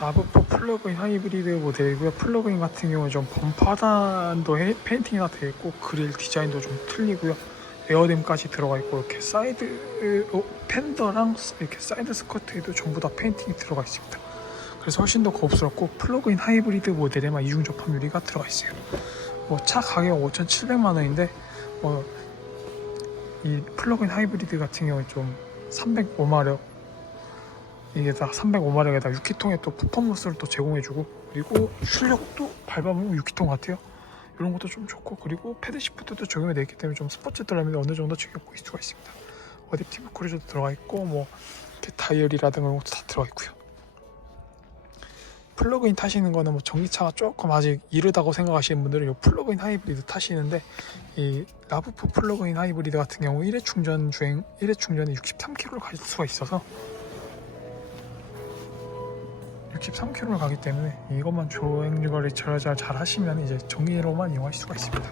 라브4 플러그인 하이브리드 모델이고요. 플러그인 같은 경우는 좀 범퍼 하단도 해- 페인팅이 다 되어 있고 그릴 디자인도 좀 틀리고요. 에어댐까지 들어가 있고 이렇게 사이드 어, 팬더랑 이렇게 사이드 스커트에도 전부 다 페인팅이 들어가 있습니다. 그래서 훨씬 더 고급스럽고 플러그인 하이브리드 모델에만 이중 접합 유리가 들어가 있어요. 뭐 차 가격 5,700만 원인데 뭐 이 플러그인 하이브리드 같은 경우는 좀 305마력 이게 다 305마력에다 6기통의 또 퍼포먼스를 또 제공해주고 그리고 출력도 밟아보면 6기통 같아요. 이런 것도 좀 좋고 그리고 패드 시프트도 적용이 되어 있기 때문에 좀 스포츠 드라이브에 어느 정도 즐겨 보일 수가 있습니다. 어댑티브 크루즈도 들어가 있고 뭐 이렇게 다이얼이라든가 이런 것도 다 들어가 있고요. 플러그인 타시는 거는 뭐 전기차가 조금 아직 이르다고 생각하시는 분들은 이 플러그인 하이브리드 타시는데 이 라브4 플러그인 하이브리드 같은 경우 1회 충전 주행 1회 충전에 63km를 갈 수가 있어서 63km를 가기 때문에 이것만 주행 거리 잘, 잘, 잘 하시면 이제 전기로만 이용할 수가 있습니다.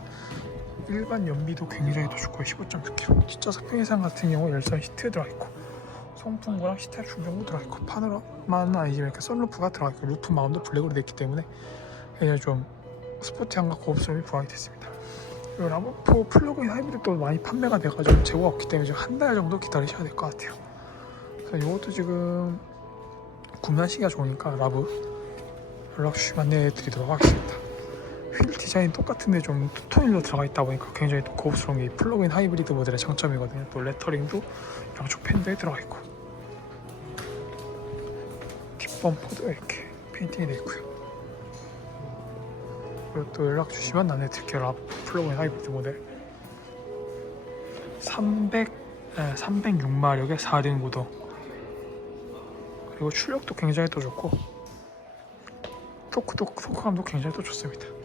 일반 연비도 굉장히 더 좋고 15.9km 뒷좌석 편의상 같은 경우 열선 시트 들어있고 송풍구랑 시트 충전구 들어있고 파노라마는 아니지만 이렇게 썬루프가 들어있고 루프 마운드 블랙으로 됐기 때문에 굉장히 좀 스포티함과 고급스러움이 부각이 됐습니다. 이 라브4 플러그인 하이브리드도 많이 판매가 돼가지고 재고가 없기 때문에 지금 한 달 정도 기다리셔야 될 것 같아요. 그래서 이것도 지금 구매하시기가 좋으니까 라브 연락 주시면 안내해 드리도록 하겠습니다. 휠 디자인 똑같은데 좀 투톤일로 들어가 있다 보니까 굉장히 또 고급스러운 게이 플러그인 하이브리드 모델의 장점이거든요. 또 레터링도 양쪽 팬더에 들어가 있고 뒷범퍼도 이렇게 페인팅이 되어 있고요. 그리고 또 연락 주시면 안내 드릴게요. 라브 플러그인 하이브리드 모델 300, 306마력의 4륜 구동 그리고 출력도 굉장히 또 좋고 토크도 토크감도 굉장히 또 좋습니다.